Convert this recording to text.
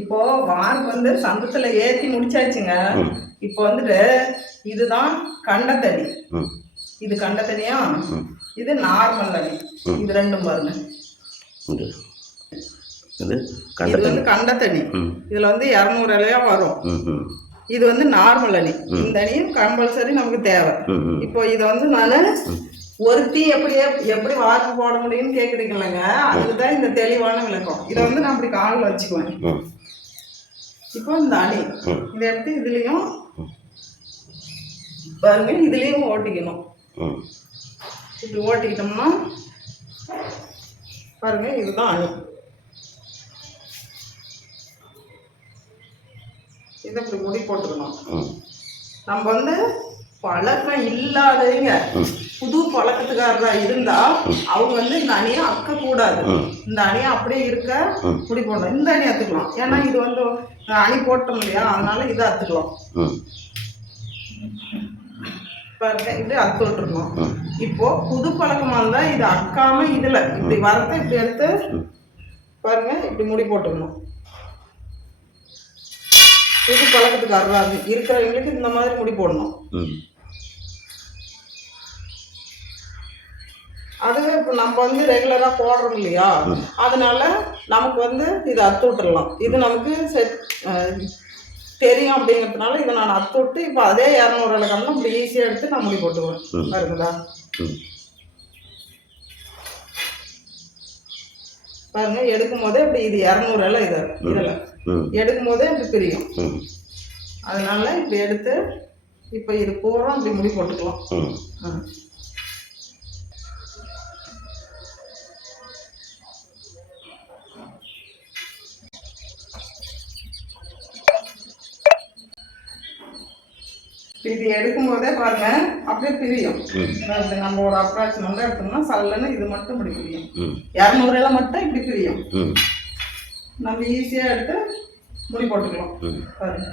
இப்போ வார் வந்து சந்தத்துல ஏத்தி முடிச்சாச்சுங்க. இப்போ வந்துட்டு இதுதான் கண்டத்தடி. இது கண்டத்தடியா. இது நார்மல் அடி. இது ரெண்டும் பாருங்க. இது வந்து கண்டத்தடி. இதுல வந்து இரநூறு இலையா வரும். இது வந்து நார்மல் அணி இந்த அணியும் கம்பல்சரி நமக்கு தேவை. இப்போ இதை வந்து நான் ஒருத்தி எப்படி எப்படி வார்ப்பு போட முடியும்னு கேக்குறீங்களங்க அதுக்கு தான் இந்த தெளிவான விளக்கம். இதை வந்து நான் அப்படி காலில் வச்சுக்குவேன். இப்போ இந்த அணி. இதை எடுத்து இதுலயும் பாருங்க இதுலயும் ஓட்டிக்கணும். இப்படி ஓட்டிக்கிட்டோம்னா பாருங்க இதுதான் அணி. இதை இப்படி முடி போட்டுக்கணும். நம்ம வந்து பழக்கம் இல்லாதவங்க. புது பழக்கத்துக்காரரா இருந்தா அவங்க வந்து இந்த அணியை அக்க கூடாது இந்த அணியை அப்படியே இருக்க ம். முடி போடணும். இந்த அணி அத்துக்கலாம். ஏன்னா இது வந்து அணி போட்டோம் இல்லையா? அதனால இதை அத்துக்கலாம். பாருங்க இப்படி அத்து விட்டுருணும் இப்போ புது பழக்கமா இருந்தா இது அக்காம இதுல. இப்படி வரத இப்படி எடுத்து பாருங்க இப்படி முடி போட்டுக்கணும். புது பழக்கத்துக்கு அருளாது இருக்கிறவங்களுக்கு இந்த மாதிரி முடி போடணும். ம் அதுவே இப்போ நம்ம வந்து ரெகுலரா போடுறோம் இல்லையா? அதனால நமக்கு வந்து இதை அத்து விட்டுறலாம். இது நமக்கு செட் தெரியும் அப்படிங்கிறதுனால இதை நான் அத்து விட்டு இப்போ அதே இரநூறு இலக்கம்னா இப்படி ஈஸியாக எடுத்து நான் முடி போட்டுக்குவேன் பாருங்களா? பாருங்க எடுக்கும் போதே இப்படி இது இரநூறு இலை இது இதில். ம். எடுக்கும் போதே இப்படி பிரியும். அதனால இப்படி எடுத்து இப்போ இது பூரா இப்படி முடி போட்டுக்கலாம் ஆ. இது எடுக்கும் போதே பாருங்க அப்படியே பிரியும். நம்ம ஒரு அப்ராக்ஸ் வந்து எடுத்தோம்னா சல்லுன்னு இது மட்டும் இப்படி பிரியும். இரநூறு இலை மட்டும் இப்படி பிரியும். நம்ம ஈஸியாக எடுத்து முடி போட்டுக்கலாம். பாருங்க.